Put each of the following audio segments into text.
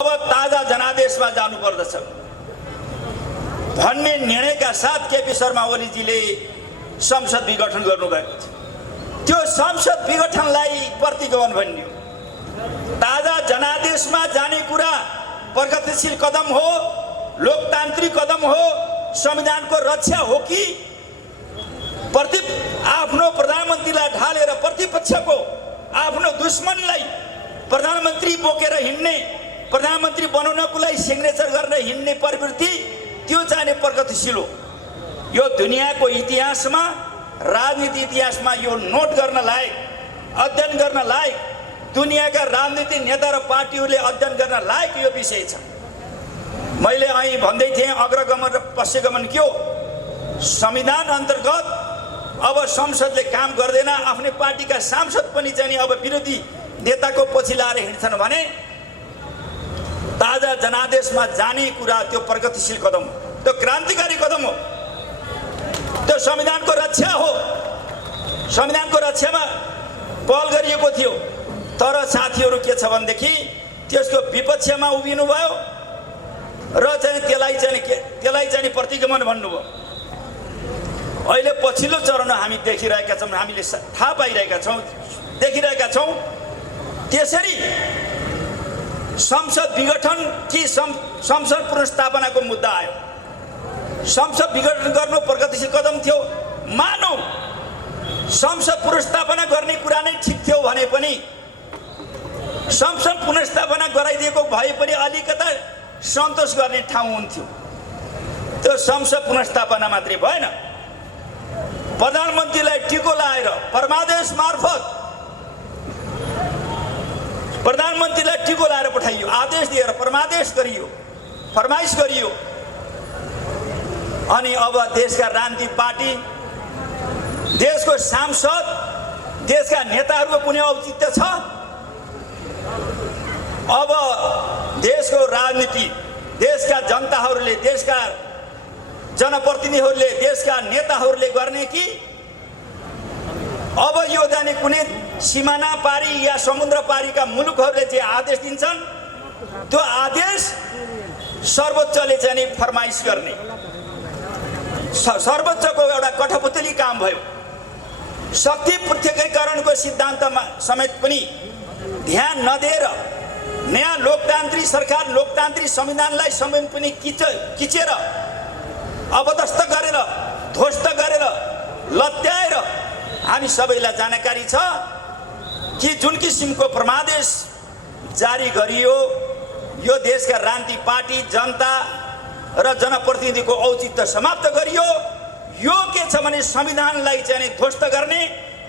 अब ताजा जनादेशमा जानुपर्दछ भन्ने निर्णयका साथ केपी शर्मा ओलीजीले संसद विघटन गर्नुभएको थियो। त्यो संसद विघटनलाई प्रतिगमन भनियो। ताजा जनादेशमा जाने कुरा प्रगतिशील कदम हो, लोकतान्त्रिक कदम हो, संविधानको रक्षा हो कि आफ्नो प्रधानमन्त्रीलाई ढालेर प्रतिपक्षको आफ्नो दुश्मनलाई प्रधानमन्त्री बोकेर हिँड्ने, प्रधानमन्त्री बनाउनको लागि सिग्नेचर गर्न हिँड्ने प्रवृत्ति, त्यो चाहिँ प्रगतिशील हो। यो दुनियाँको इतिहासमा, राजनीति इतिहासमा यो नोट गर्न लायक, अध्ययन गर्न लायक, दुनियाँका राजनीतिक नेता र पार्टीहरूले अध्ययन गर्न लायक यो विषय छ। मैले અહીં भन्दै थिएँ अग्रगमन र पश्चगमन के हो। संविधान अन्तर्गत अब संसदले काम गर्दैन, आफ्नै पार्टीका सांसद पनि चाहिँ अब विरोधी नेताको पछि लाएर हिँड्छन् भने ताजा जनादेशमा जाने कुरा त्यो प्रगतिशील कदम हो, त्यो क्रान्तिकारी कदम हो, त्यो संविधानको रक्षा हो। संविधानको रक्षामा पहल गरिएको थियो। तर साथीहरू के छ भनेदेखि त्यसको विपक्षमा उभिनु भयो र चाहिँ त्यसलाई चाहिँ प्रतिगमन भन्नुभयो। अहिले पछिल्लो चरण हामी देखिरहेका छौँ, हामीले थाहा पाइरहेका छौँ, देखिरहेका छौँ। त्यसरी संसद विघटन कि संसद पुनर्स्थापनाको मुद्दा आयो। संसद विघटन गर्नु प्रगतिशील कदम थियो, मानौ संसद पुनर्स्थापना गर्ने कुरा नै ठिक थियो भने पनि संसद पुनर्स्थापना गराइदिएको भए पनि अलिकता सन्तोष गर्ने ठाउँ हुन्थ्यो। त्यो संसद पुनर्स्थापना मात्रै भएन, प्रधानमन्त्रीलाई टिको लाएर परमादेश मार्फत प्रधानमन्त्रीलाई टिको लाएर पठाइयो, आदेश दिएर परमादेश गरियो, फरमाइस गरियो। अनि अब देशका राजनीतिक पार्टी, देशको सांसद, देशका नेताहरूको कुनै औचित्य छ? अब देशको राजनीति, देशका जनताहरूले, देशका जनप्रतिनिधिहरूले, देशका नेताहरूले गर्ने कि अब यो जाने कुनै सीमाना पारी या समुद्र पारीका मुलुकहरूले चाहिँ आदेश दिन्छन्, त्यो आदेश सर्वोच्चले चाहिँ फरमाइस गर्ने, सर्वोच्चको एउटा कठपुतली काम भयो। शक्ति पृथकीकरणको सिद्धान्तमा समेत पनि ध्यान नदिएर नयाँ लोकतान्त्रिक सरकार, लोकतान्त्रिक संविधानलाई समय पनि किचेर अबदस्त गरेर, ध्वस्त गरेर, लत्याएर हामी सबैलाई जानकारी छ कि जुन किसिमको परमादेश जारी गरियो, यो देशका राजनीतिक पार्टी, जनता र जनप्रतिनिधिको औचित्य समाप्त गरियो। यो के छ भने संविधानलाई चाहिँ ध्वस्त गर्ने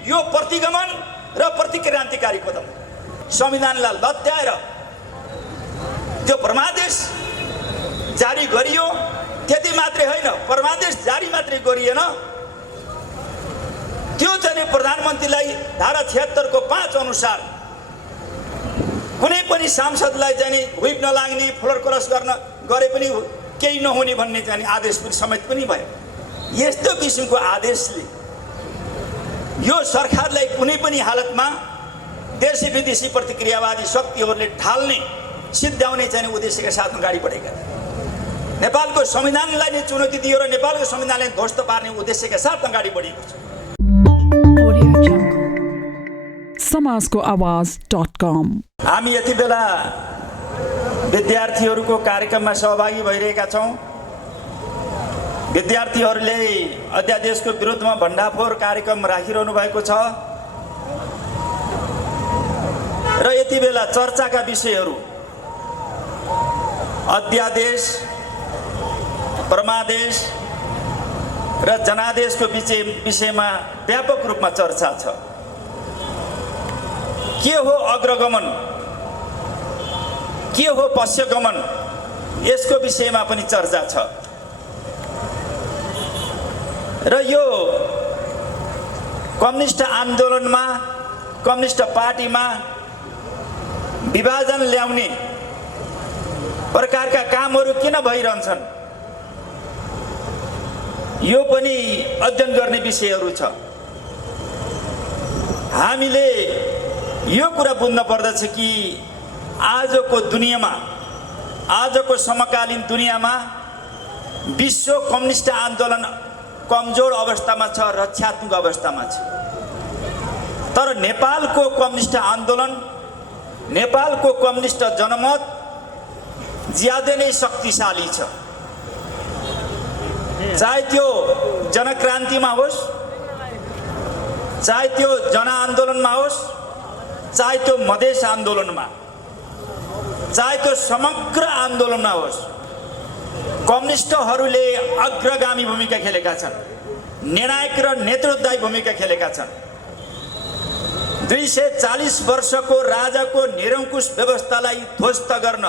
यो प्रतिगमन र प्रतिक्रान्तिकारी कदम। संविधानलाई लत्याएर त्यो परमादेश जारी गरियो। त्यति मात्रै होइन, परमादेश जारी मात्रै गरिएन, त्यो चाहिँ प्रधानमन्त्रीलाई धारा 76 को 5 अनुसार कुनै पनि सांसदलाई चाहिँ व्हिप नलाग्ने, फ्लोर क्रस गर्न गरे पनि केही नहुने भन्ने चाहिँ आदेश पनि समेत पनि भयो। यस्तो किसिमको आदेशले यो सरकारलाई कुनै पनि हालतमा देशी विदेशी प्रतिक्रियावादी शक्तिहरूले ढाल्ने, सिद्ध्याउने चाहिँ उद्देश्यका साथ अगाडि बढेका थिए। नेपालको संविधानलाई नै चुनौती दियो र नेपालको संविधानलाई ध्वस्त पार्ने उद्देश्यका साथ अगाडि बढेको छ। समाजको आवाज.com। हामी यति बेला विद्यार्थीहरूको कार्यक्रममा सहभागी भइरहेका छौँ। विद्यार्थीहरूले अध्यादेशको विरुद्धमा भण्डाफोर कार्यक्रम राखिरहनु भएको छ र यति बेला चर्चाका विषयहरू अध्यादेश, परमादेश र जनादेशको विषयमा व्यापक रूपमा चर्चा छ। के हो अग्रगमन, के हो पश्चगमन, यसको विषयमा पनि चर्चा छ। र यो कम्युनिस्ट आन्दोलनमा, कम्युनिस्ट पार्टीमा विभाजन ल्याउने प्रकारका कामहरू किन भइरहन्छन्, यो पनि अध्ययन गर्ने विषयहरू छ। हामीले यो कुरा बुझ्न पर्दछ कि आजको दुनियाँमा आजको समकालीन दुनियाँमा विश्व कम्युनिस्ट आन्दोलन कमजोर अवस्थामा छ, रक्षात्मक अवस्थामा छ। तर नेपालको कम्युनिस्ट आन्दोलन, नेपालको कम्युनिस्ट जनमत ज्यादै नै शक्तिशाली छ। चाहे त्यो जनक्रान्तिमा होस्, चाहे त्यो जनआन्दोलनमा होस्, चाहे त्यो मधेस आन्दोलनमा, चाहे त्यो समग्र आन्दोलनमा होस्, कम्युनिस्टहरूले अग्रगामी भूमिका खेलेका छन्, निर्णायक र नेतृत्वदायी भूमिका खेलेका छन्। 240 वर्षको राजाको निरङ्कुश व्यवस्थालाई ध्वस्त गर्न,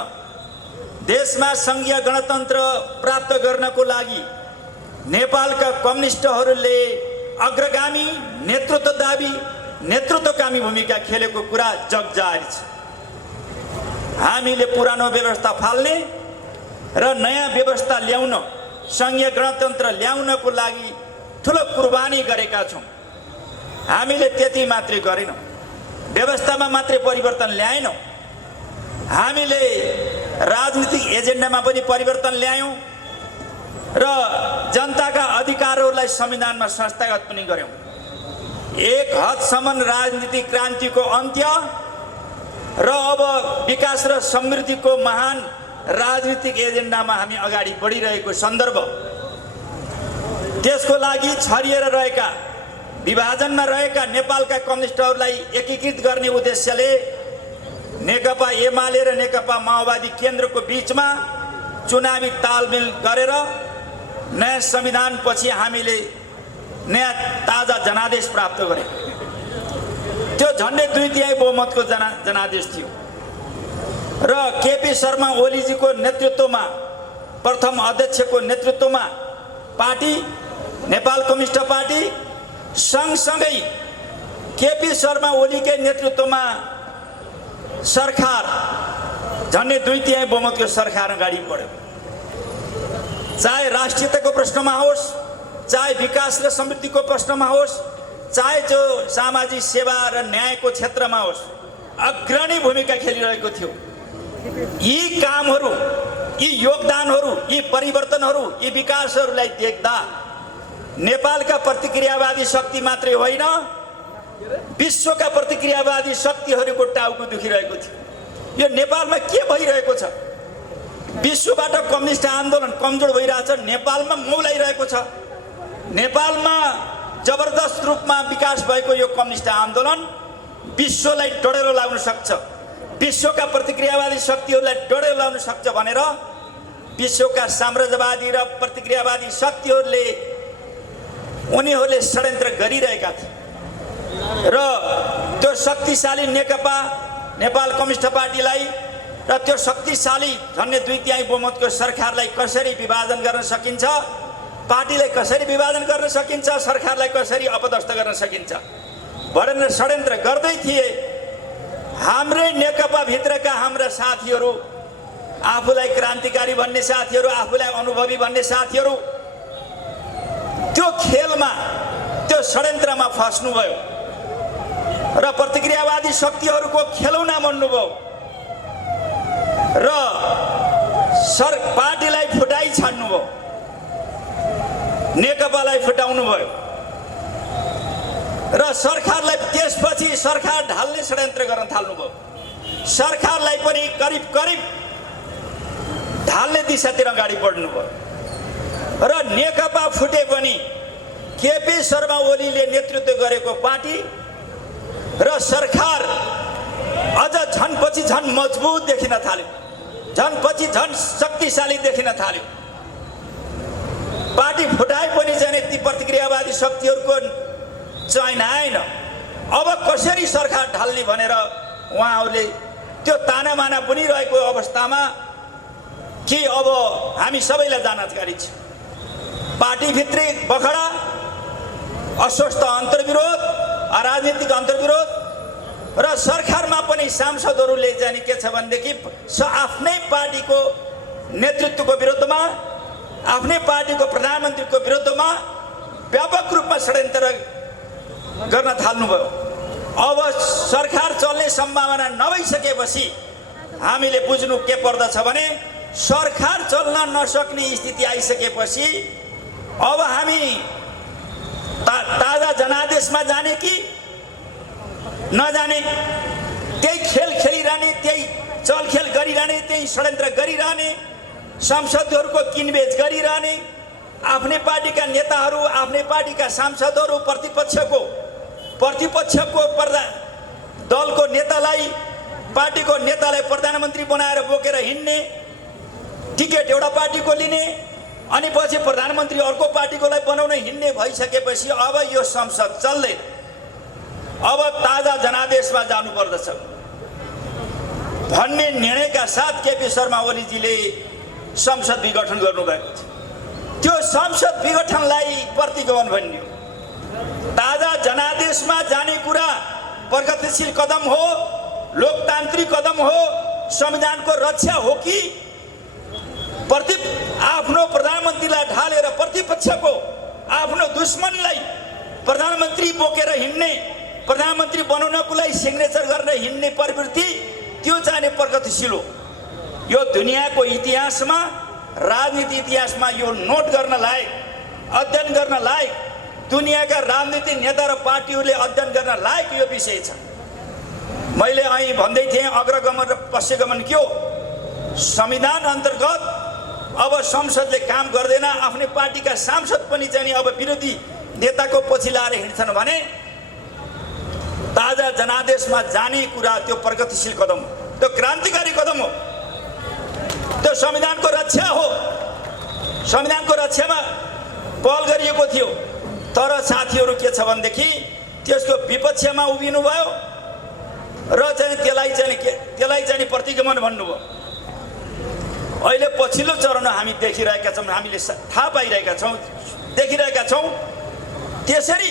देशमा सङ्घीय गणतन्त्र प्राप्त गर्नको लागि नेपालका कम्युनिस्टहरूले अग्रगामी नेतृत्वकामी भूमिका खेलेको कुरा जगजाहेर छ। हामीले पुरानो व्यवस्था फाल्ने र नयाँ व्यवस्था ल्याउन, सङ्घीय गणतन्त्र ल्याउनको लागि ठुलो कुर्बानी गरेका छौँ। हामीले त्यति मात्रै गरेनौँ, व्यवस्थामा मात्रै परिवर्तन ल्याएनौँ, हामीले राजनीतिक एजेन्डामा पनि परिवर्तन ल्यायौँ र जनताका अधिकारहरूलाई संविधानमा संस्थागत पनि गर्यौँ। एक हदसम्म राजनीतिक क्रान्तिको अन्त्य र अब विकास र समृद्धिको महान राजनीतिक एजेन्डामा हामी अगाडि बढिरहेको सन्दर्भ, त्यसको लागि छरिएर रहेका, विभाजनमा रहेका नेपालका कम्युनिस्टहरूलाई एकीकृत गर्ने उद्देश्यले नेकपा एमाले र नेकपा माओवादी केन्द्रको बीचमा चुनावी तालमेल गरेर नयाँ संविधानपछि हामीले नयाँ ताजा जनादेश प्राप्त गरे। त्यो झन्डै 2/3 बहुमतको जनादेश थियो र केपी शर्मा ओलीजीको नेतृत्वमा, प्रथम अध्यक्षको नेतृत्वमा पार्टी, नेपाल कम्युनिस्ट पार्टी सँगसँगै केपी शर्मा ओलीकै नेतृत्वमा सरकार, झन्डै 2/3 बहुमतको सरकार अगाडि बढ्यो। चाहे राष्ट्रियताको प्रश्नमा होस्, चाहे विकास र समृद्धिको प्रश्नमा होस्, चाहे जो सामाजिक सेवा र न्यायको क्षेत्रमा होस्, अग्रणी भूमिका खेलिरहेको थियो। यी कामहरू, यी योगदानहरू, यी परिवर्तनहरू, यी विकासहरूलाई देख्दा नेपालका प्रतिक्रियावादी शक्ति मात्रै होइन, विश्वका प्रतिक्रियावादी शक्तिहरूको टाउको दुखिरहेको थियो। यो नेपालमा के भइरहेको छ? विश्वबाट कम्युनिस्ट आन्दोलन कमजोर भइरहेछ, नेपालमा मौलाइरहेको छ। नेपालमा जबरदस्त रूपमा विकास भएको यो कम्युनिस्ट आन्दोलन विश्वलाई डढेलो लाग्न सक्छ, विश्वका प्रतिक्रियावादी शक्तिहरूलाई डढेलो लाग्न सक्छ भनेर विश्वका साम्राज्यवादी र प्रतिक्रियावादी शक्तिहरूले उनीहरूले षड्यन्त्र गरिरहेका थिए र त्यो शक्तिशाली नेकपा नेपाल कम्युनिस्ट पार्टीलाई र त्यो शक्तिशाली झन्डै 2/3 बहुमतको सरकारलाई कसरी विभाजन गर्न सकिन्छ, पार्टीलाई कसरी विभाजन गर्न सकिन्छ, सरकारलाई कसरी अपदस्थ गर्न सकिन्छ भनेर षड्यन्त्र गर्दै थिए। हाम्रै नेकपा भित्रका हाम्रा साथीहरू, आफूलाई क्रान्तिकारी भन्ने साथीहरू, आफूलाई अनुभवी भन्ने साथीहरू त्यो खेलमा, त्यो षड्यन्त्रमा फस्नुभयो र प्रतिक्रियावादी शक्तिहरूको खेलौना बन्नुभयो र पार्टीलाई फुटाइ छाड्नुभयो, नेकपालाई फुटाउनु भयो र सरकारलाई त्यसपछि सरकार ढाल्ने षड्यन्त्र गर्न थाल्नुभयो। सरकारलाई पनि करिब करिब ढाल्ने दिशातिर अगाडि बढ्नुभयो र नेकपा फुटे पनि केपी शर्मा ओलीले नेतृत्व गरेको पार्टी र सरकार अझ झनपछि झन मजबुत देखिन थाल्यो, झनपछि झन शक्तिशाली देखिन थाल्यो। पार्टी फुटाए पनि चाहिँ ती प्रतिक्रियावादी शक्तिहरूको चयन आएन। अब कसरी सरकार ढाल्ने भनेर उहाँहरूले त्यो तानामाना बुनिरहेको अवस्थामा के अब हामी सबैलाई जानकारी छ, पार्टीभित्री बखडा, अस्वस्थ अन्तर्विरोध, राजनीतिक अन्तर्विरोध र सरकारमा पनि सांसदहरूले चाहिँ के छ भनेदेखि आफ्नै पार्टीको नेतृत्वको विरुद्धमा, आफ्नै पार्टीको प्रधानमन्त्रीको विरुद्धमा व्यापक रूपमा षड्यन्त्र गर्न थाल्नुभयो। अब सरकार चल्ने सम्भावना नभइसकेपछि हामीले बुझ्नु के पर्दछ भने सरकार चल्न नसक्ने स्थिति आइसकेपछि अब हामी ताजा जनादेशमा जाने कि नजाने, त्यही खेल खेलिरहने, त्यही चलखेल गरिरहने, त्यही षड्यन्त्र गरिरहने, सांसदहरूको किनबेच गरिरहने, आफ्नै पार्टीका नेताहरू, आफ्नै पार्टीका सांसदहरू प्रतिपक्षको दलको नेतालाई, पार्टीको नेतालाई प्रधानमन्त्री बनाएर बोकेर हिँड्ने, टिकट एउटा पार्टीको लिने, अनि पछि प्रधानमन्त्री अर्को पार्टीकोलाई बनाउन हिँड्ने भइसकेपछि अब यो संसद चल्दैन। अब ताजा जनादेशमा जानुपर्दछ भन्ने निर्णयका साथ केपी शर्मा ओलीजीले संसद विघटन गर्नुभएको थियो। त्यो संसद विघटनलाई प्रतिगमन भनियो। ताजा जनादेशमा जाने कुरा प्रगतिशील कदम हो, लोकतान्त्रिक कदम हो, संविधानको रक्षा हो कि आफ्नो प्रधानमन्त्रीलाई ढालेर प्रतिपक्षको आफ्नो दुश्मनलाई प्रधानमन्त्री बोकेर हिँड्ने, प्रधानमन्त्री बनाउनको लागि सिग्नेचर गर्न हिँड्ने प्रवृत्ति, त्यो चाहिँ प्रगतिशील हो। यो दुनियाँको इतिहासमा, राजनीति इतिहासमा यो नोट गर्न लायक, अध्ययन गर्न लायक, दुनियाँका राजनीतिक नेता र पार्टीहरूले अध्ययन गर्न लायक यो विषय छ। मैले અહીં भन्दै थिएँ अग्रगमन र पश्चगमन के हो। संविधान अन्तर्गत अब संसदले काम गर्दैन, आफ्नै पार्टीका सांसद पनि चाहिँ अब विरोधी नेताको पछि लाएर हिँड्छन् भने ताजा जनादेशमा जाने कुरा त्यो प्रगतिशील कदम हो, त्यो क्रान्तिकारी कदम हो, त्यो संविधानको रक्षा हो। संविधानको रक्षामा पहल गरिएको थियो। तर साथीहरू के छ भनेदेखि त्यसको विपक्षमा उभिनु भयो र चाहिँ त्यसलाई चाहिँ प्रतिगमन भन्नुभयो। अहिले पछिल्लो चरण हामी देखिरहेका छौँ, हामीले थाहा पाइरहेका छौँ, देखिरहेका छौँ। त्यसरी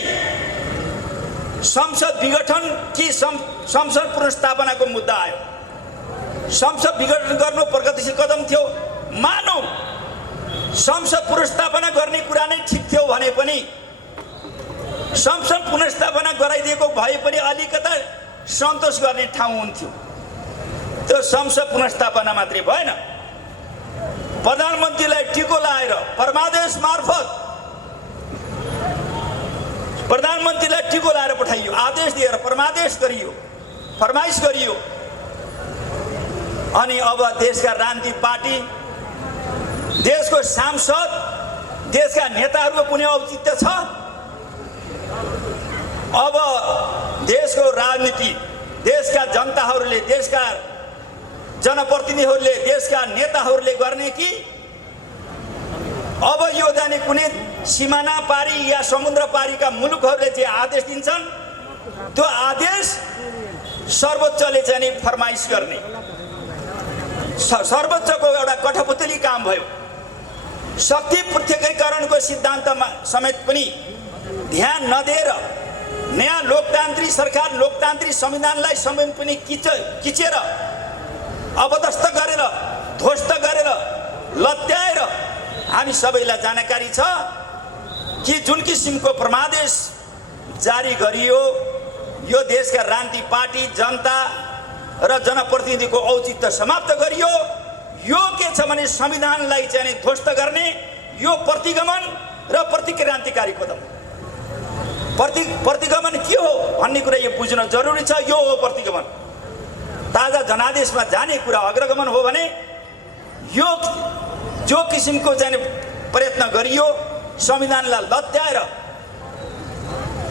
संसद विघटन कि संसद पुनर्स्थापनाको मुद्दा आयो। संसद विघटन गर्नु प्रगतिशील कदम थियो, मानौ संसद पुनर्स्थापना गर्ने कुरा नै ठिक थियो भने पनि संसद पुनर्स्थापना गराइदिएको भए पनि अलिकता सन्तोष गर्ने ठाउँ हुन्थ्यो। त्यो संसद पुनर्स्थापना मात्रै भएन, प्रधानमन्त्रीलाई टिको लाएर परमादेश मार्फत प्रधानमन्त्रीलाई टिको लाएर पठाइयो, आदेश दिएर परमादेश गरियो, फरमाइश गरियो। अनि अब देशका राजनीतिक पार्टी, देशको सांसद, देशका नेताहरूको कुनै औचित्य छ? अब देशको राजनीति, देशका जनताहरूले, देशका जनप्रतिनिधिहरूले, देशका नेताहरूले गर्ने कि अब यो जाने कुनै सीमाना पारी या समुद्र पारीका मुलुकहरूले चाहिँ आदेश दिन्छन्, त्यो आदेश सर्वोच्चले चाहिँ फरमाइस गर्ने, सर्वोच्चको एउटा कठपुतली काम भयो। शक्ति पृथकीकरणको सिद्धान्तमा समेत पनि ध्यान नदिएर नयाँ लोकतान्त्रिक सरकार, लोकतान्त्रिक संविधानलाई समेत पनि किचेर अबदस्त गरेर, ध्वस्त गरेर, लत्याएर हामी सबैलाई जानकारी छ कि जुन किसिमको परमादेश जारी गरियो, यो देशका राजनीतिक पार्टी, जनता र जनप्रतिनिधिको औचित्य समाप्त गरियो। यो के छ भने संविधानलाई चाहिँ ध्वस्त गर्ने यो प्रतिगमन र प्रतिक्रान्तिकारी कदम। प्रतिगमन के हो भन्ने कुरा यो बुझ्न जरुरी छ। यो हो प्रतिगमन। ताजा जनादेशमा जाने कुरा अग्रगमन हो भने यो जो किसिमको चाहिँ प्रयत्न गरियो, संविधानलाई लत्याएर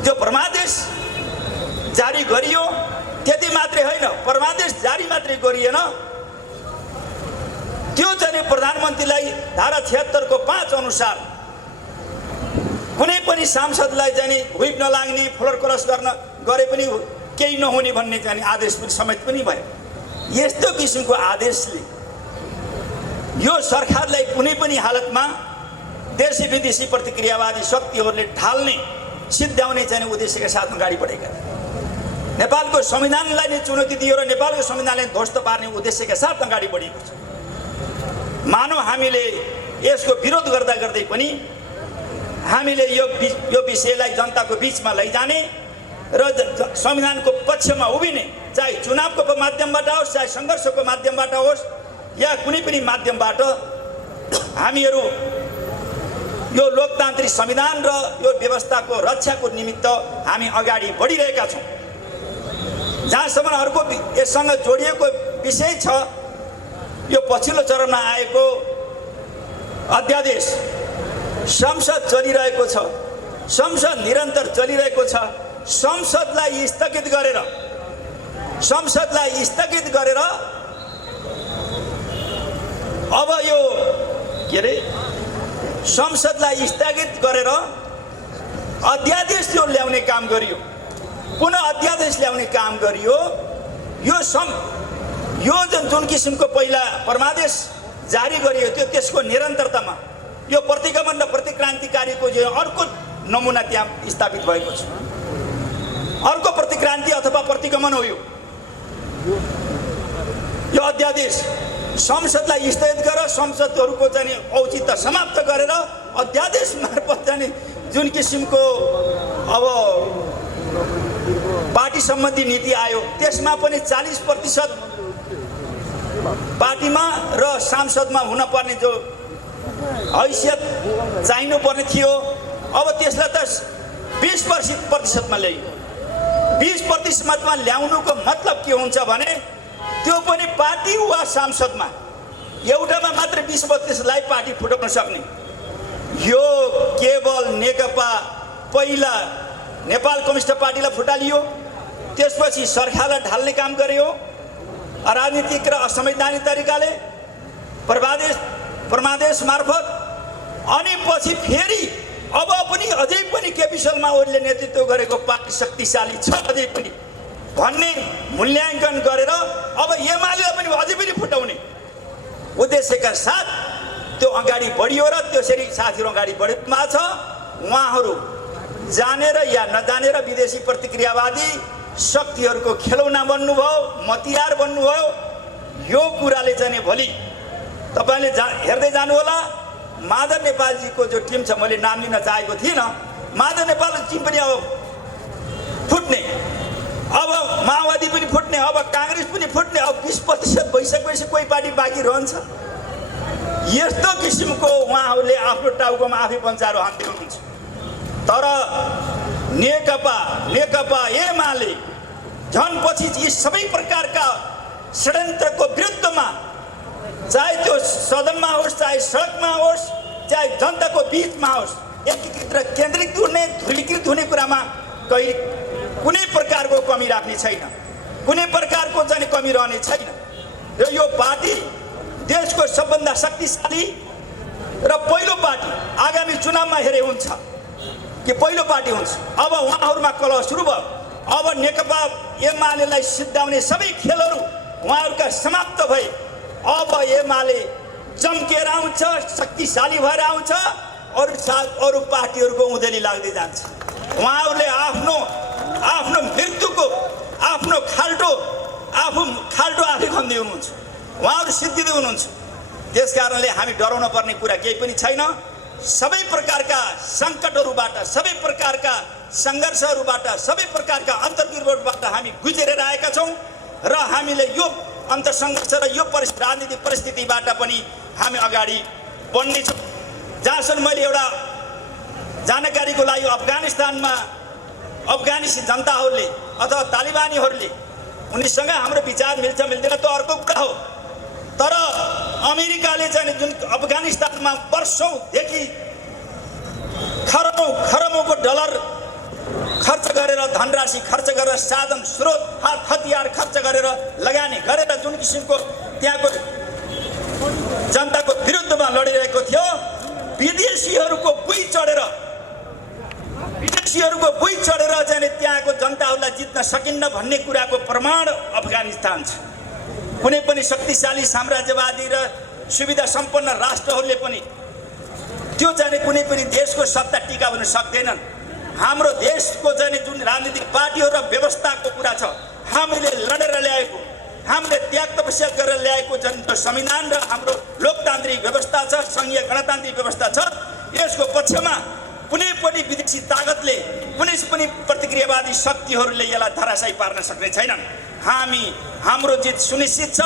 जो परमादेश जारी गरियो, त्यति मात्रै होइन, परमादेश जारी मात्रै गरिएन, त्यो चाहिँ प्रधानमन्त्रीलाई धारा 76 को 5 अनुसार कुनै पनि सांसदलाई चाहिँ हुइप नलाग्ने, फ्लोर क्रस गर्न गरे पनि केही नहुने भन्ने चाहिँ आदेश पनि समेत पनि भयो। यस्तो किसिमको आदेशले यो सरकारलाई कुनै पनि हालतमा देशी विदेशी प्रतिक्रियावादी शक्तिहरूले ढाल्ने, सिद्ध्याउने चाहिँ उद्देश्यका साथ अगाडि बढेका थिए। नेपालको संविधानलाई नै चुनौती दियो र नेपालको संविधानलाई ध्वस्त पार्ने उद्देश्यका साथ अगाडि बढेको छ। मानव हामीले यसको विरोध गर्दा गर्दै पनि हामीले यो विषयलाई जनताको बीचमा लैजाने र संविधानको पक्षमा उभिने, चाहे चुनावको माध्यमबाट होस्, चाहे सङ्घर्षको माध्यमबाट होस्, या कुनै पनि माध्यमबाट हामीहरू यो लोकतान्त्रिक संविधान र यो व्यवस्थाको रक्षाको निमित्त हामी अगाडि बढिरहेका छौँ। जहाँसम्म अर्को यससँग जोडिएको विषय छ, यो पछिल्लो चरणमा आएको अध्यादेश संसद चलिरहेको छ, संसद निरन्तर चलिरहेको छ। संसदलाई स्थगित गरेर अब यो के अरे संसदलाई स्थगित गरेर अध्यादेश जो ल्याउने काम गरियो, पुनः अध्यादेश ल्याउने काम गरियो। यो जुन किसिमको पहिला परमादेश जारी गरियो थियो त्यसको निरन्तरतामा यो प्रतिगमन र प्रतिक्रान्तिकारीको जो अर्को नमुना त्यहाँ स्थापित भएको छ। अर्को प्रतिक्रान्ति अथवा प्रतिगमन हो यो अध्यादेश। संसदलाई स्थगित गरेर संसदहरूको चाहिँ औचित्य समाप्त गरेर अध्यादेश मार्फत चाहिँ जुन किसिमको अब पार्टी सम्बन्धी नीति आयो त्यसमा पनि 40% पार्टीमा र सांसदमा हुनुपर्ने जो हैसियत चाहिनुपर्ने थियो, अब त्यसलाई त 20% ल्याइयो। 20% ल्याउनुको मतलब के हुन्छ भने त्यो पनि पार्टी वा सांसदमा एउटामा मात्र 20%लाई पार्टी फुटाउन सक्ने। यो केवल नेकपा पहिला नेपाल कम्युनिस्ट पार्टीलाई फुटालियो, त्यसपछि सरकारलाई ढाल्ने काम गर्यो राजनीतिक र असंवैधानिक तरिकाले परमादेश मार्फत। अनि पछि फेरि अब पनि अझै पनि केपी शर्मा ओलीले नेतृत्व गरेको पार्टी शक्तिशाली छ अझै पनि भन्ने मूल्याङ्कन गरेर अब एमालेलाई पनि अझै पनि फुटाउने उद्देश्यका साथ त्यो अगाडि बढियो र त्यसरी साथीहरू अगाडि बढ्नुमा छ। उहाँहरू जानेर या नजानेर विदेशी प्रतिक्रियावादी शक्तिहरूको खेलौना बन्नुभयो, मतियार बन्नुभयो। यो कुराले चाहिँ भोलि तपाईँले हेर्दै जानु होला। माधव नेपालजीको जो टिम छ, मैले नाम लिन चाहेको थिइनँ, माधव नेपाल टिम पनि अब फुट्ने, अब माओवादी पनि फुट्ने, अब काङ्ग्रेस पनि फुट्ने। अब 20% भइसकेपछि कोही पार्टी बाँकी रहन्छ। यस्तो किसिमको उहाँहरूले आफ्नो टाउकोमा आफै बन्चारो हान्दै हुनुहुन्छ। तर नेकपा एमाले झन् पछि यी सबै प्रकारका षड्यन्त्रको विरुद्धमा, चाहे त्यो सदनमा होस्, चाहे सडकमा होस्, चाहे जनताको बिचमा होस्, एकीकृत र केन्द्रित हुने, ध्रुवीकृत हुने कुरामा कुनै प्रकारको कमी राख्ने छैन, कुनै प्रकारको चाहिँ कमी रहने छैन। र यो पार्टी देशको सबभन्दा शक्तिशाली र पहिलो पार्टी आगामी चुनावमा हेरे हुन्छ कि पहिलो पार्टी हुन्छ। अब उहाँहरूमा कलह सुरु भयो। अब नेकपा एमालेलाई सिद्धाउने सबै खेलहरू उहाँहरूका समाप्त भए। अब एमाले चम्केर आउँछ, शक्तिशाली भएर आउँछ, अरू पार्टीहरूको उधेली लाग्दै जान्छ। उहाँहरूले आफ्नो मृत्युको आफ्नो खाल्टो आफै खन्दै हुनुहुन्छ, उहाँहरू सिद्धिँदै हुनुहुन्छ। त्यस कारणले हामी डराउन पर्ने कुरा केही पनि छैन। सबै प्रकारका सङ्कटहरूबाट, सबै प्रकारका सङ्घर्षहरूबाट, सबै प्रकारका अन्तर्गिर्वटबाट हामी गुज्रेर आएका छौँ र हामीले यो अन्तर्सङ्घर्ष र यो राजनीतिक परिस्थितिबाट पनि हामी अगाडि बढ्नेछौँ। जहाँसम्म मैले एउटा जानकारीको लागि अफगानिस्तानमा अफगानी जनताहरूले अथवा तालिबानीहरूले उनीसँग हाम्रो विचार मिल्छ मिल्दैन त अर्को कुरा हो। तर अमेरिकाले चाहिँ जुन अफगानिस्तानमा वर्षौँदेखि खरबौँको डलर खर्च गरेर, धनराशि खर्च गरेर, साधन स्रोत हतियार खर्च गरेर लगानी गरेर जुन किसिमको त्यहाँको जनताको विरुद्धमा लडिरहेको थियो, विदेशीहरूको बुई चढेर चाहिँ त्यहाँको जनताहरूलाई जित्न सकिन्न भन्ने कुराको प्रमाण अफगानिस्तान छ। कुनै पनि शक्तिशाली साम्राज्यवादी र सुविधा सम्पन्न राष्ट्रहरूले पनि त्यो चाहिँ कुनै पनि देशको सत्ता टिकाउन सक्दैनन्। हाम्रो देशको चाहिँ जुन राजनीतिक पार्टीहरू र व्यवस्थाको कुरा छ, हामीले लडेर ल्याएको, हामीले त्याग तपस्या गरेर ल्याएको जुन संविधान र हाम्रो लोकतान्त्रिक व्यवस्था छ, सङ्घीय गणतान्त्रिक व्यवस्था छ, यसको पक्षमा कुनै पनि विदेशी ताकतले, कुनै पनि प्रतिक्रियावादी शक्तिहरूले यसलाई धराशायी पार्न सक्ने छैनन्। हाम्रो जित सुनिश्चित छ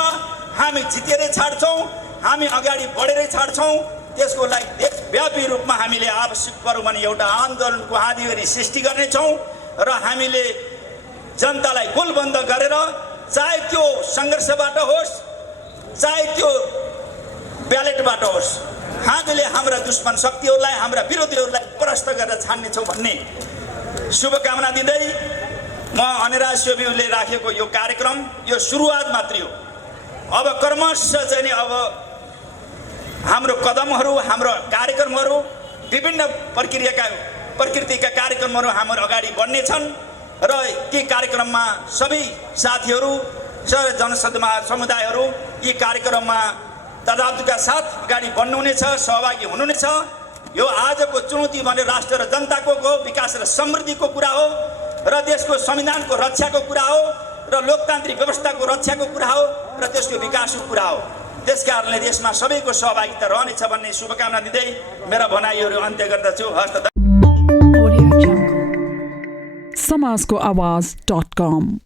हामी जितेरै छाड्छौँ, हामी अगाडि बढेरै छाड्छौँ। त्यसको लागि देशव्यापी रूपमा हामीले आवश्यक पर्यो भने एउटा आन्दोलनको आँधीबेहरी सृष्टि गर्नेछौँ र हामीले जनतालाई गोलबन्द गरेर, चाहे त्यो सङ्घर्षबाट होस् चाहे त्यो ब्यालेटबाट होस्, हामीले हाम्रा दुश्मन शक्तिहरूलाई, हाम्रा विरोधीहरूलाई परास्त गरेर छान्नेछौँ भन्ने शुभकामना दिँदै म अनिराज सेवीले राखेको यो कार्यक्रम यो सुरुवात मात्रै हो। अब क्रमशः चाहिँ नि अब हाम्रो कदमहरू, हाम्रो कार्यक्रमहरू, विभिन्न प्रकृतिका कार्यक्रमहरू हाम्रो अगाडि बढ्नेछन् र ती कार्यक्रममा सबै साथीहरू, सबै जनसमुदायहरू यी कार्यक्रममा तदारुका साथ अगाडि बढ्नुहुनेछ, सहभागी हुनुहुनेछ। यो आजको चुनौती भने राष्ट्र र जनताको विकास र समृद्धिको कुरा हो र देशको संविधानको रक्षाको कुरा हो र लोकतान्त्रिक व्यवस्थाको रक्षाको कुरा हो र त्यसको विकासको कुरा हो। त्यसकारणले देशमा सबैको सहभागिता रहनेछ भन्ने शुभकामना दिँदै मेरा भनाइहरू अन्त्य गर्दछु। हस्त समाजको आवाज.com